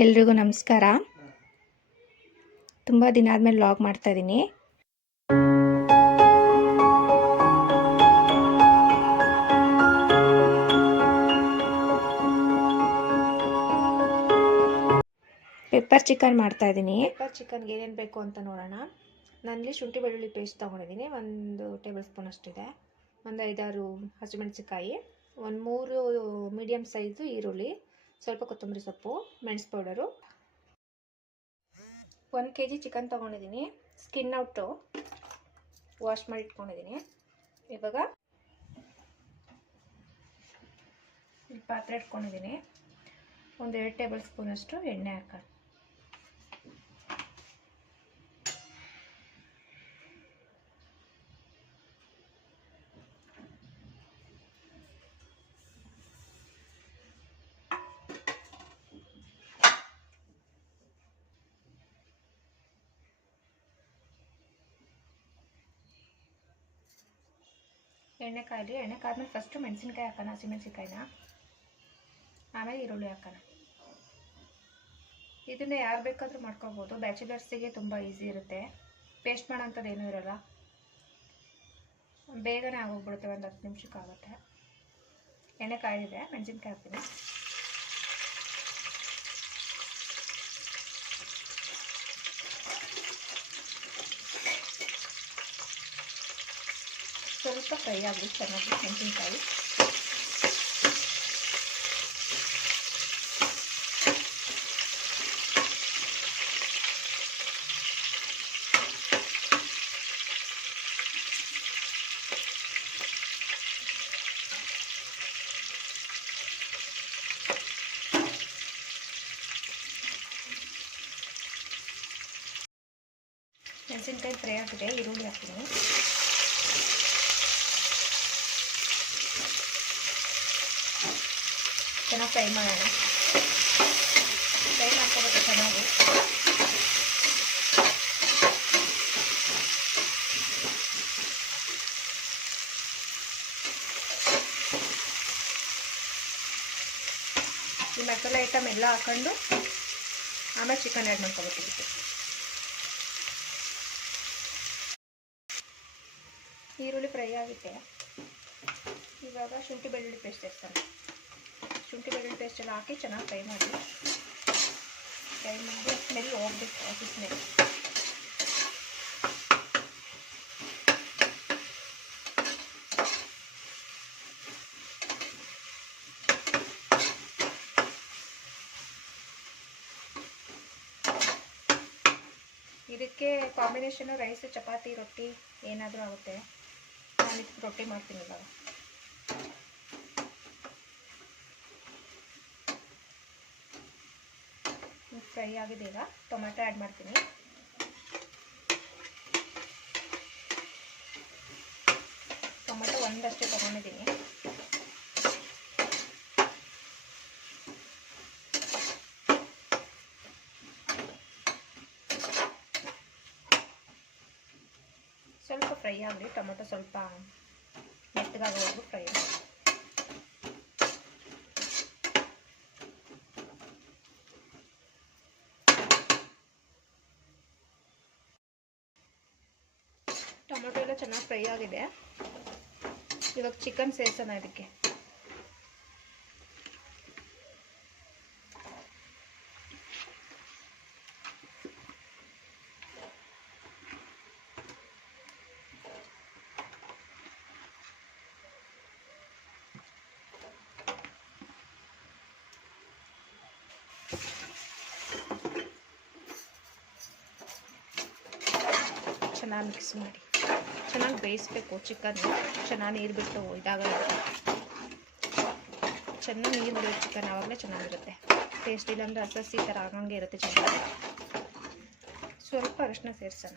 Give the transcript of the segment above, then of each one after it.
ಎಲ್ರಿಗೂ ನಮಸ್ಕಾರ. ತುಂಬ ದಿನ ಆದಮೇಲೆ ವ್ಲಾಗ್ ಮಾಡ್ತಾಯಿದ್ದೀನಿ. ಪೆಪ್ಪರ್ ಚಿಕನ್ ಮಾಡ್ತಾಯಿದ್ದೀನಿ. ಪೆಪ್ಪರ್ ಚಿಕನ್ಗೆ ಏನೇನು ಬೇಕು ಅಂತ ನೋಡೋಣ. ನಾನಿಲ್ಲಿ ಶುಂಠಿ ಬೆಳ್ಳುಳ್ಳಿ ಪೇಸ್ಟ್ ತೊಗೊಂಡಿದ್ದೀನಿ, 1 ಟೇಬಲ್ ಸ್ಪೂನ್ ಅಷ್ಟಿದೆ. ಒಂದು 5-6 ಹಸಿಮೆಣಸಿಕಾಯಿ, ಒಂದು 3 ಮೀಡಿಯಮ್ ಸೈಜು ಈರುಳ್ಳಿ, ಸ್ವಲ್ಪ ಕೊತ್ತಂಬರಿ ಸೊಪ್ಪು, ಮೆಣಸು ಪೌಡರು, 1 kg ಚಿಕನ್ ತೊಗೊಂಡಿದ್ದೀನಿ. ಸ್ಕಿನ್ ಔಟು ವಾಶ್ ಮಾಡಿ ಇಟ್ಕೊಂಡಿದ್ದೀನಿ. ಇವಾಗ ಪಾತ್ರೆ ಇಟ್ಕೊಂಡಿದ್ದೀನಿ. ಒಂದು 2 ಟೇಬಲ್ ಸ್ಪೂನಷ್ಟು ಎಣ್ಣೆ ಹಾಕೋಣ. ಎಣ್ಣೆ ಕಾದ್ಮೇಲೆ ಫಸ್ಟು ಮೆಣಸಿನ್ಕಾಯಿ ಹಾಕೋಣ, ಹಸಿಮೆಣಸಿನ್ಕಾಯಿನ, ಆಮೇಲೆ ಈರುಳ್ಳಿ ಹಾಕೋಣ. ಇದನ್ನು ಯಾರು ಬೇಕಾದರೂ ಮಾಡ್ಕೋಬೋದು. ಬ್ಯಾಚುಲರ್ಸಿಗೆ ತುಂಬ ಈಸಿ ಇರುತ್ತೆ. ಪೇಸ್ಟ್ ಮಾಡೋಂಥದ್ದು ಏನೂ ಇರೋಲ್ಲ, ಬೇಗನೆ ಆಗೋಗ್ಬಿಡುತ್ತೆ, ಒಂದು 10 ನಿಮಿಷಕ್ಕೆ ಆಗುತ್ತೆ. ಎಣ್ಣೆ ಕಾಯಿದೆ, ಮೆಣಸಿನ್ಕಾಯಿ ಹಾಕ್ತೀನಿ. ಸ್ವಲ್ಪ ಫ್ರೈ ಆಗಲಿ ಚೆನ್ನಾಗಿ ಮೆಣಸಿನ್ಕಾಯಿ. ಮೆಣಸಿನ್ಕಾಯಿ ಫ್ರೈ ಆಗಿದೆ, ಈರುಳ್ಳಿ ಹಾಕ್ತೀನಿ. ಚೆನ್ನಾಗಿ ಫ್ರೈ ಮಾಡೋಣ. ಫ್ರೈ ಮಾಡ್ಕೋಬೇಕು ಚೆನ್ನಾಗಿ. ಈ ಮಸಾಲೆ ಐಟಮ್ ಎಲ್ಲ ಹಾಕೊಂಡು ಆಮೇಲೆ ಚಿಕನ್ ಆ್ಯಡ್ ಮಾಡ್ಕೋಬೇಕು. ಈರುಳ್ಳಿ ಫ್ರೈ ಆಗುತ್ತೆ. ಇವಾಗ ಶುಂಠಿ ಬೆಳ್ಳುಳ್ಳಿ ಪೇಸ್ಟ್ ಸೇರಿಸ್ತಾನೆ. ಶುಂಠಿ ಬೆಳ್ಳುಳ್ಳಿ ಪೇಸ್ಟ್ ಎಲ್ಲ ಹಾಕಿ ಚೆನ್ನಾಗಿ ಫ್ರೈ ಮಾಡಿ ಸ್ಮೆಲ್ ಹೋಗ್ಬೇಕು. ಹಸಿ ಸ್ಮೆಲ್. ಇದಕ್ಕೆ ಕಾಂಬಿನೇಷನು ರೈಸ್, ಚಪಾತಿ, ರೊಟ್ಟಿ ಏನಾದರೂ ಆಗುತ್ತೆ. ನಾನು ರೊಟ್ಟಿ ಮಾಡ್ತೀನಿ ಇವಾಗ. ಫ್ರೈ ಆಗಿದೆ. ಈಗ ಟೊಮೆಟೊ ಆ್ಯಡ್ ಮಾಡ್ತೀನಿ. ಟೊಮೆಟೊ ಒಂದಷ್ಟೇ ತೊಗೊಂಡಿದ್ದೀನಿ. ಸ್ವಲ್ಪ ಫ್ರೈ ಆಗಲಿ, ಟೊಮೆಟೊ ಸ್ವಲ್ಪ ಮೆತ್ತಗಾಗೋವರೆಗೂ ಫ್ರೈ ಮಾಡಿ. ಟೊಮೆಟೊ ಎಲ್ಲ ಚೆನ್ನಾಗಿ ಫ್ರೈ ಆಗಿದೆ. ಇವಾಗ ಚಿಕನ್ ಸೇರಿಸೋಣ ಇದಕ್ಕೆ. ಚೆನ್ನಾಗಿ ಮಿಕ್ಸ್ ಮಾಡಿ ಚೆನ್ನಾಗಿ ಬೇಯಿಸ್ಬೇಕು. ಚಿಕನ್ ಚೆನ್ನಾಗಿ ನೀರು ಬಿಟ್ಟು ಇದಾಗ ಚೆನ್ನಾಗಿ ನೀರು ಬಿಡೋ ಚಿಕನ್ ಆವಾಗಲೇ ಚೆನ್ನಾಗಿರುತ್ತೆ ಟೇಸ್ಟ್. ಇಲ್ಲಾಂದರೆ ಹಸಿ ಥರ ಆಗಂಗೆ ಇರುತ್ತೆ ಚೆನ್ನಾಗಿ. ಸ್ವಲ್ಪ ಅರಿಶಿನ ಸೇರಿಸೋಣ.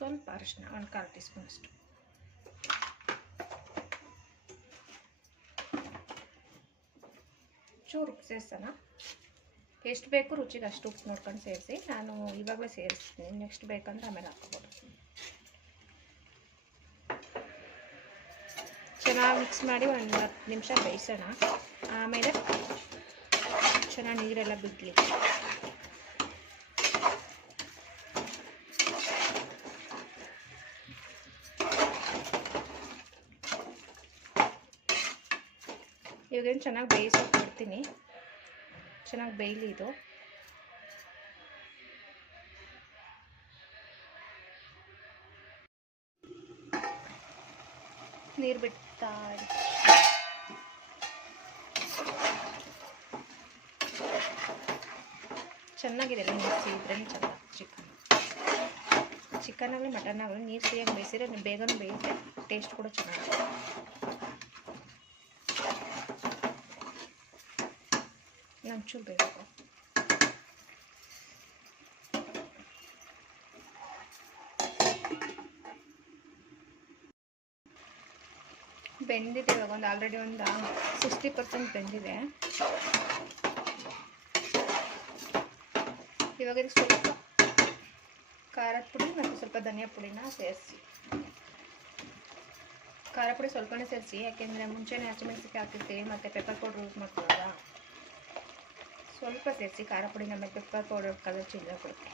ಸ್ವಲ್ಪ ಅರಿಶಿನ, 1/4 ಟೀ ಸ್ಪೂನ್ ಅಷ್ಟು. ಚೂರು ಉಪ್ಪು ಸೇರಿಸೋಣ. ಎಷ್ಟು ಬೇಕು ರುಚಿಗೆ ಅಷ್ಟು ಉಪ್ಪು ನೋಡ್ಕೊಂಡು ಸೇರಿಸಿ. ನಾನು ಇವಾಗಲೇ ಸೇರಿಸ್ತೀನಿ, ನೆಕ್ಸ್ಟ್ ಬೇಕಂದ್ರೆ ಆಮೇಲೆ ಹಾಕ್ಕೋಬೋದು. ಚೆನ್ನಾಗಿ ಮಿಕ್ಸ್ ಮಾಡಿ ಒಂದು 10 ನಿಮಿಷ ಬೇಯಿಸೋಣ. ಆಮೇಲೆ ಚೆನ್ನಾಗಿ ನೀರೆಲ್ಲ ಬಿಡಲಿ. ಇವಾಗೇನು ಚೆನ್ನಾಗಿ ಬೇಯಿಸೋಕೆ ಬಿಡ್ತೀನಿ. ಚೆನ್ನಾಗಿ ಬೇಯಲಿ ಇದು. ನೀರು ಬಿಡ್ತಾ ಚೆನ್ನಾಗಿದೆ. ನೀರು ಸೇರಿದ್ರೆ ಚೆಂದ. ಚಿಕನ್ ಆಗಲಿ ಮಟನ್ ಆಗಲಿ ನೀರು ಸೇರಿಯಾಗಿ ಬೇಯಿಸಿದ್ರೆ ಬೇಗನೂ ಬೇಯುತ್ತೆ, ಟೇಸ್ಟ್ ಕೂಡ ಚೆನ್ನಾಗಿದೆ. ಒಂಚೂರು ಬೇಯಬೇಕು. ಬೆಂದಿದೆ. ಇವಾಗ ಆಲ್ರೆಡಿ ಒಂದು 60% ಬೆಂದಿದೆ. ಇವಾಗ ಇದು ಸ್ವಲ್ಪ ಖಾರದ ಪುಡಿ ಮತ್ತು ಸ್ವಲ್ಪ ಧನಿಯಾ ಪುಡಿನ ಸೇರಿಸಿ. ಖಾರ ಪುಡಿ ಸ್ವಲ್ಪನೇ ಸೇರಿಸಿ, ಯಾಕೆಂದರೆ ಮುಂಚೆನೇ ಹಸಿಮೆಣಸಿಗೆ ಹಾಕಿರ್ತೀವಿ ಮತ್ತು ಪೆಪ್ಪರ್ ಪೌಡ್ರ್ ಯೂಸ್ ಮಾಡ್ಕೊಳ್ಳೋದ. ಸ್ವಲ್ಪ ಸೇರಿಸಿ ಖಾರ ಪುಡಿ. ನಮ್ಮ ಪೆಪ್ಪರ್ ಪೌಡರ್ ಕಲರ್ ಚೇಂಜ್ ಆಗಿಬಿಡುತ್ತೆ.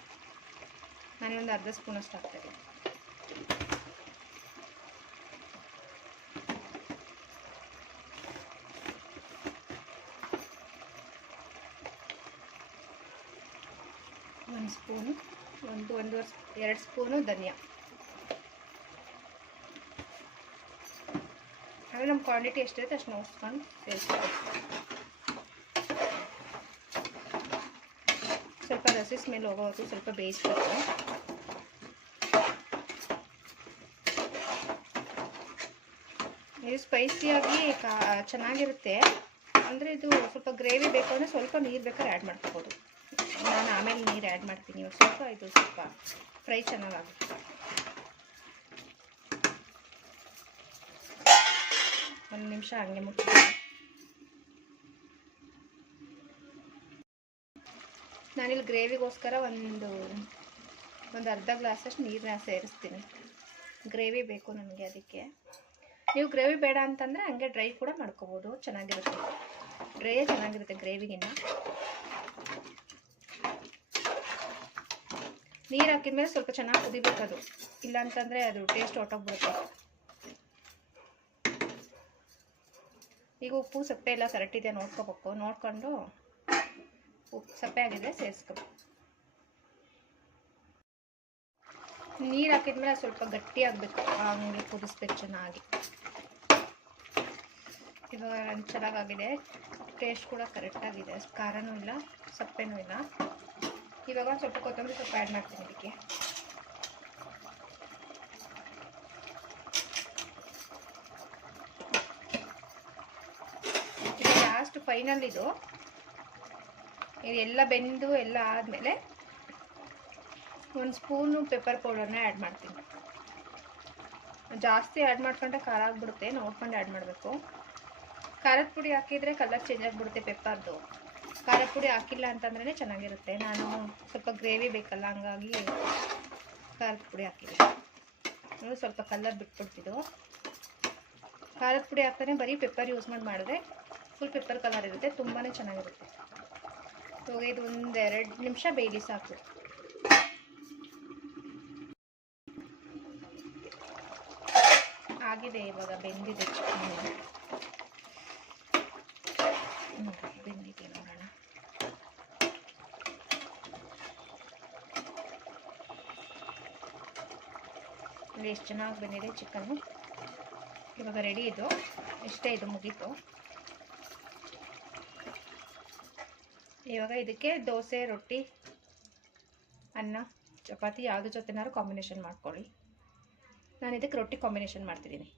ನಾನೊಂದು ಅರ್ಧ ಸ್ಪೂನಷ್ಟು ಹಾಕ್ತಾಯಿದ್ದೀನಿ. ಒಂದು ಸ್ಪೂನು, ಒಂದೂವರೆ 2 ಸ್ಪೂನು ಧನಿಯಾ. ಆಮೇಲೆ ನಮ್ಮ ಕ್ವಾಂಟಿಟಿ ಎಷ್ಟಿರುತ್ತೆ ಅಷ್ಟು ನೋಡ್ಕೊಂಡು ಸೇರಿಸ್ಬೇಕು. ಸ್ವಲ್ಪ ರಸಿ ಸ್ಮೆಲ್ ಹೋಗೋದು ಸ್ವಲ್ಪ ಬೇಯಿಸ್ಬೇಕು. ಇದು ಸ್ಪೈಸಿಯಾಗಿ ಚೆನ್ನಾಗಿರುತ್ತೆ. ಅಂದರೆ ಇದು ಸ್ವಲ್ಪ ಗ್ರೇವಿ ಬೇಕು ಅಂದರೆ ಸ್ವಲ್ಪ ನೀರು ಬೇಕಾದ್ರೆ ಆ್ಯಡ್ ಮಾಡ್ಕೋಬೋದು. ನಾನು ಆಮೇಲೆ ನೀರು ಆ್ಯಡ್ ಮಾಡ್ತೀನಿ. ಇವಾಗ ಸ್ವಲ್ಪ ಫ್ರೈ ಚೆನ್ನಾಗಾಗುತ್ತೆ. ಒಂದು ನಿಮಿಷ ಹಂಗೆ ಮುಚ್ಚಿದೆ. ನಾನಿಲ್ಲಿ ಗ್ರೇವಿಗೋಸ್ಕರ ಒಂದು ಅರ್ಧ ಗ್ಲಾಸಷ್ಟು ನೀರನ್ನ ಸೇರಿಸ್ತೀನಿ. ಗ್ರೇವಿ ಬೇಕು ನನಗೆ, ಅದಕ್ಕೆ. ನೀವು ಗ್ರೇವಿ ಬೇಡ ಅಂತಂದರೆ ಹಂಗೆ ಡ್ರೈ ಕೂಡ ಮಾಡ್ಕೋಬೋದು, ಚೆನ್ನಾಗಿರುತ್ತೆ. ಡ್ರೈ ಚೆನ್ನಾಗಿರುತ್ತೆ ಗ್ರೇವಿಗಿನ್ನ. ನೀರು ಹಾಕಿದ್ಮೇಲೆ ಸ್ವಲ್ಪ ಚೆನ್ನಾಗಿ ಕುದಿಬೇಕು ಅದು, ಇಲ್ಲಾಂತಂದರೆ ಅದು ಟೇಸ್ಟ್ ಹೊರಟೋಗ್ಬಿಡುತ್ತೆ. ಈಗ ಉಪ್ಪು ಸಪ್ಪೆ ಎಲ್ಲ ಕರೆಕ್ಟ್ ಇದೆ ನೋಡ್ಕೋಬೇಕು. ನೋಡ್ಕೊಂಡು ಉಪ್ಪು ಸಪ್ಪೆ ಆಗಿದ್ರೆ ಸೇರಿಸ್ಕೋಬೇಕು. ನೀರು ಹಾಕಿದ್ಮೇಲೆ ಸ್ವಲ್ಪ ಗಟ್ಟಿ ಆಗಬೇಕು, ಹಂಗೆ ಕುದಿಸ್ಬೇಕು ಚೆನ್ನಾಗಿ. ಇವಾಗ ಚೆನ್ನಾಗಾಗಿದೆ. ಟೇಸ್ಟ್ ಕೂಡ ಕರೆಕ್ಟಾಗಿದೆ, ಖಾರನೂ ಇಲ್ಲ ಸಪ್ಪೆನೂ ಇಲ್ಲ. ಇವಾಗ ಸ್ವಲ್ಪ ಕೊತ್ತಂಬರಿ ಸೊಪ್ಪು ಆ್ಯಡ್ ಮಾಡ್ತೀನಿ ಇದಕ್ಕೆ. ಇದು ಲಾಸ್ಟ್ ಫೈನಲ್. ಇದೆಲ್ಲ ಬೆಂದು ಎಲ್ಲ ಆದಮೇಲೆ 1 ಸ್ಪೂನು ಪೆಪ್ಪರ್ ಪೌಡರ್ನ ಆ್ಯಡ್ ಮಾಡ್ತೀನಿ. ಜಾಸ್ತಿ ಆ್ಯಡ್ ಮಾಡ್ಕೊಂಡ್ರೆ ಖಾರ ಆಗಿಬಿಡುತ್ತೆ, ನೋಡ್ಕೊಂಡು ಆ್ಯಡ್ ಮಾಡಬೇಕು. ಖಾರದ ಪುಡಿ ಹಾಕಿದರೆ ಕಲರ್ ಚೇಂಜ್ ಆಗಿಬಿಡುತ್ತೆ ಪೆಪ್ಪರ್ದು. ಖಾರದ ಪುಡಿ ಹಾಕಿಲ್ಲ ಅಂತಂದ್ರೇ ಚೆನ್ನಾಗಿರುತ್ತೆ. ನಾನು ಸ್ವಲ್ಪ ಗ್ರೇವಿ ಬೇಕಲ್ಲ, ಹಂಗಾಗಿ ಖಾರದ ಪುಡಿ ಹಾಕಿದ್ದೀನಿ. ಸ್ವಲ್ಪ ಕಲರ್ ಬಿಟ್ಬಿಡ್ತಿದ್ದು. ಖಾರದ ಪುಡಿ ಹಾಕ್ತಾನೆ ಬರೀ ಪೆಪ್ಪರ್ ಯೂಸ್ ಮಾಡಿದ್ರೆ ಫುಲ್ ಪೆಪ್ಪರ್ ಕಲರ್ ಇರುತ್ತೆ, ತುಂಬಾ ಚೆನ್ನಾಗಿರುತ್ತೆ. ಇವಾಗ ಇದು 1-2 ನಿಮಿಷ ಬೇಯಲಿ ಸಾಕು. ಆಗಿದೆ, ಇವಾಗ ಬೆಂದಿದೆ ಚಿಕನ್. ಬೆಂದಿದೆ ನೋಡೋಣ. ಎಷ್ಟು ಚೆನ್ನಾಗಿ ಬೆಂದಿದೆ ಚಿಕನ್ನು. ಇವಾಗ ರೆಡಿ. ಇದು ಇಷ್ಟೇ, ಇದು ಮುಗೀತು. ಇವಾಗ ಇದಕ್ಕೆ ದೋಸೆ, ರೊಟ್ಟಿ, ಅನ್ನ, ಚಪಾತಿ ಯಾವುದ್ರ ಜೊತೆನಾದ್ರು ಕಾಂಬಿನೇಷನ್ ಮಾಡ್ಕೊಳ್ಳಿ. ನಾನು ಇದಕ್ಕೆ ರೊಟ್ಟಿ ಕಾಂಬಿನೇಷನ್ ಮಾಡ್ತಿದ್ದೀನಿ.